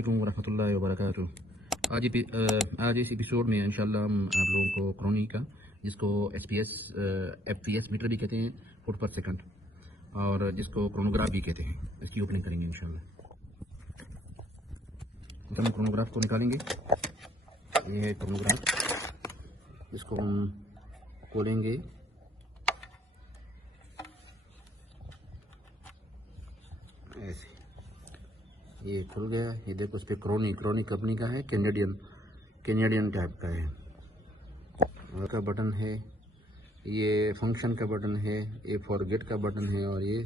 अस्सलामुअलैकुम वरहमतुल्लाहि वबरकातुहू। आज इस एपिसोड में इंशाल्लाह हम आप लोगों को क्रोनी का, जिसको FPS मीटर भी कहते हैं, फुट पर सेकंड, और जिसको क्रोनोग्राफ भी कहते हैं, इसकी ओपनिंग करेंगे इंशाल्लाह। तो हम क्रोनोग्राफ को निकालेंगे। ये है क्रोनोग्राफ, इसको हम खोलेंगे। ऐसे ये खुल गया। ये देखो, उस पर क्रोनी कंपनी का है, कैनेडियन टाइप का है। और का बटन है, ये फंक्शन का बटन है, ये फॉरगेट का बटन है, और ये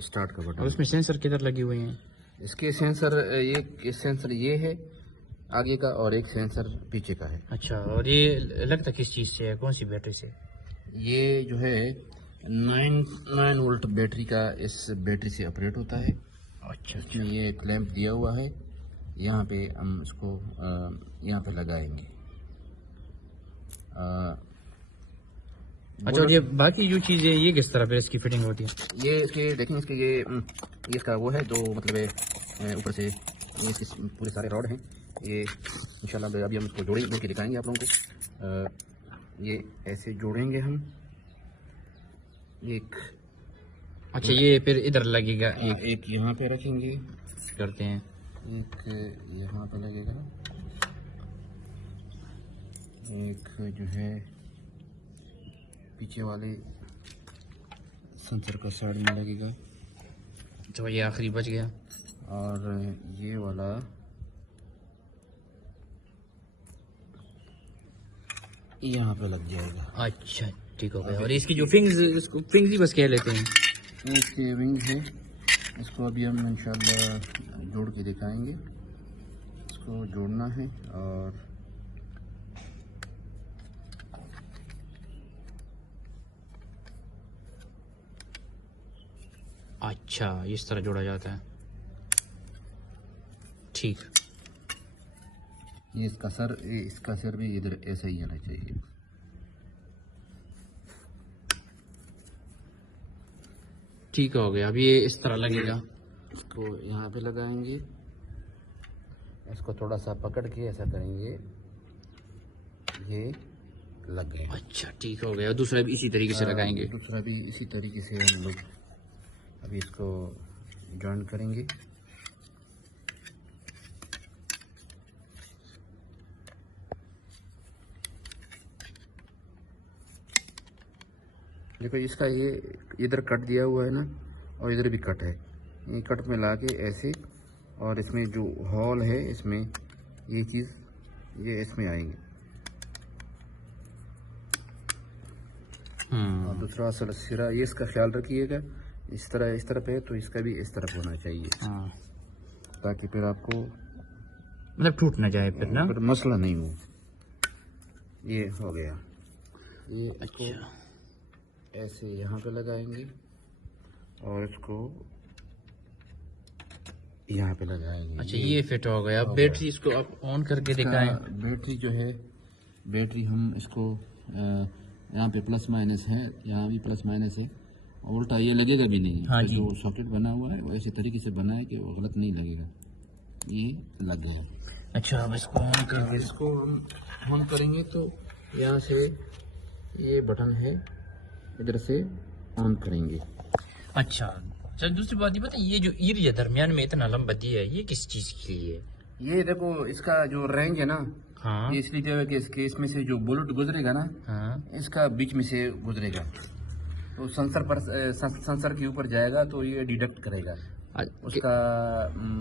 स्टार्ट का बटन। और उसमें सेंसर किधर लगे हुए हैं? इसके सेंसर, ये है आगे का, और एक सेंसर पीछे का है। अच्छा, और ये लगता किस चीज़ से है, कौन सी बैटरी से? ये जो है 9 वोल्ट बैटरी का, इस बैटरी से ऑपरेट होता है। अच्छा, इसमें ये क्लैंप दिया हुआ है, यहाँ पे हम इसको यहाँ पे लगाएंगे। अच्छा, और ये बाकी जो चीज़ें, ये किस तरह पे इसकी फिटिंग होती है? ये इसके देखें, इसके ये इसका वो है, जो मतलब है ऊपर से ये इसके पूरे सारे रॉड हैं। ये इंशाल्लाह अभी हम इसको जोड़ के दिखाएंगे आप लोगों को। ये ऐसे जोड़ेंगे हम एक। अच्छा, ये फिर इधर लगेगा, एक यहाँ पे रखेंगे, करते हैं, एक यहाँ पे लगेगा, एक जो है पीछे वाले सेंसर का साइड में लगेगा, तो ये आखिरी बच गया। और ये वाला यहाँ पे लग जाएगा। अच्छा, ठीक हो गया। और इसकी जो फिंग्स ही बस कह लेते हैं, इसके विंग है, इसको अभी हम इंशाल्लाह जोड़ के दिखाएंगे। इसको जोड़ना है, और अच्छा इस तरह जोड़ा जाता है, ठीक। ये इसका सर भी इधर ऐसा ही आना चाहिए। ठीक हो गया। अब ये इस तरह लगेगा। इसको यहाँ पे लगाएंगे, इसको थोड़ा सा पकड़ के ऐसा करेंगे, ये लग गया। अच्छा, ठीक हो गया। दूसरा भी इसी तरीके से लगाएंगे। दूसरा भी इसी तरीके से हम लोग अभी इसको जॉइन करेंगे। देखो, इसका ये इधर कट दिया हुआ है ना, और इधर भी कट है। ये कट में ला के ऐसे, और इसमें जो हॉल है, इसमें ये चीज़ ये इसमें आएंगे। और दूसरा असल सिरा, ये इसका ख्याल रखिएगा, इस तरफ है तो इसका भी इस तरफ होना चाहिए, ताकि फिर आपको मतलब टूट ना जाए, फिर ना फिर मसला नहीं हो। ये हो गया। ये अच्छा, ऐसे यहाँ पे लगाएंगे, और इसको यहाँ पे लगाएंगे। अच्छा, ये फिट हो गया। अब बैटरी इसको आप ऑन करके दिखाएं। बैटरी जो है, बैटरी हम इसको यहाँ पे प्लस माइनस है, यहाँ भी प्लस माइनस है, उल्टा ये लगेगा भी नहीं। हाँ जी। जो सॉकेट बना हुआ है वो ऐसे तरीके से बना है कि वो गलत नहीं लगेगा। ये लग गया। अच्छा, अब इसको ऑन करके इसको ऑन करेंगे तो यहाँ से ये बटन है, इधर से ऑन करेंगे। अच्छा, चल दूसरी बात ये बता, ये जो एरिया दरमियान में इतना लंबा दिया है, ये किस चीज के लिए है? ये देखो, इसका जो रेंज है ना, हाँ, ये इसलिए जो है कि इसमें से जो बुलेट गुजरेगा ना, हाँ, इसका बीच में से गुजरेगा, तो सेंसर के ऊपर जाएगा, तो ये डिडक्ट करेगा, उसका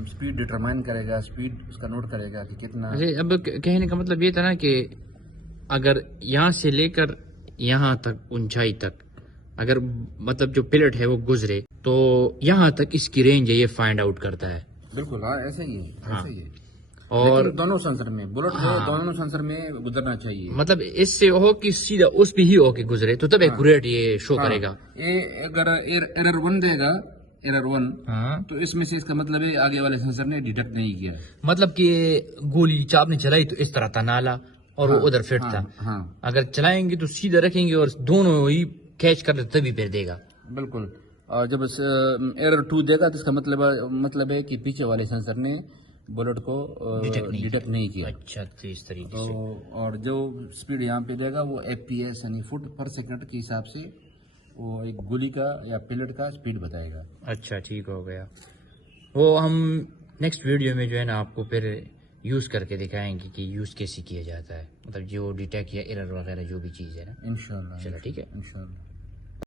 स्पीड डिटरमाइन करेगा, स्पीड उसका नोट करेगा कि कितना। अरे अब कहने का मतलब ये था ना कि अगर यहाँ से लेकर यहाँ तक ऊंचाई तक, अगर मतलब जो पिलट है वो गुजरे, तो यहाँ तक इसकी रेंज है, ये फाइंड आउट करता है। बिल्कुल, हाँ, ऐसा ही है, ऐसा ही है। और दोनों सेंसर में बुलेट है, दोनों सेंसर में गुजरना चाहिए। मतलब इससे हो कि सीधा उस पे ही हो के गुजरे, तो तब एक्यूरेट ये शो करेगा। ये अगर एरर 1 देगा, एरर 1, हाँ, तो इसमें से इसका मतलब है आगे वाले सेंसर ने डिटेक्ट नहीं किया। मतलब कि गोली आपने चलाई तो इस तरह था नाला, और वो उधर फिट था। हाँ, अगर चलाएंगे तो सीधा रखेंगे और दोनों ही कैच कर ले, तभी फिर देगा। बिल्कुल। और जब एरर 2 देगा तो इसका मतलब है कि पीछे वाले सेंसर ने बुलेट को डिटेक्ट नहीं किया। अच्छा, तो इस तरीके तो से। और जो स्पीड यहाँ पे देगा वो FPS यानी फुट पर सेकंड के हिसाब से वो एक गोली का या पिलेट का स्पीड बताएगा। अच्छा, ठीक हो गया। वो हम नेक्स्ट वीडियो में जो है ना आपको फिर यूज़ करके दिखाएंगे कि यूज़ कैसे किया जाता है, मतलब जो डिटेक्ट या एरर वगैरह जो भी चीज़ है ना। इंशाल्लाह। चलो ठीक है। इंशाल्लाह।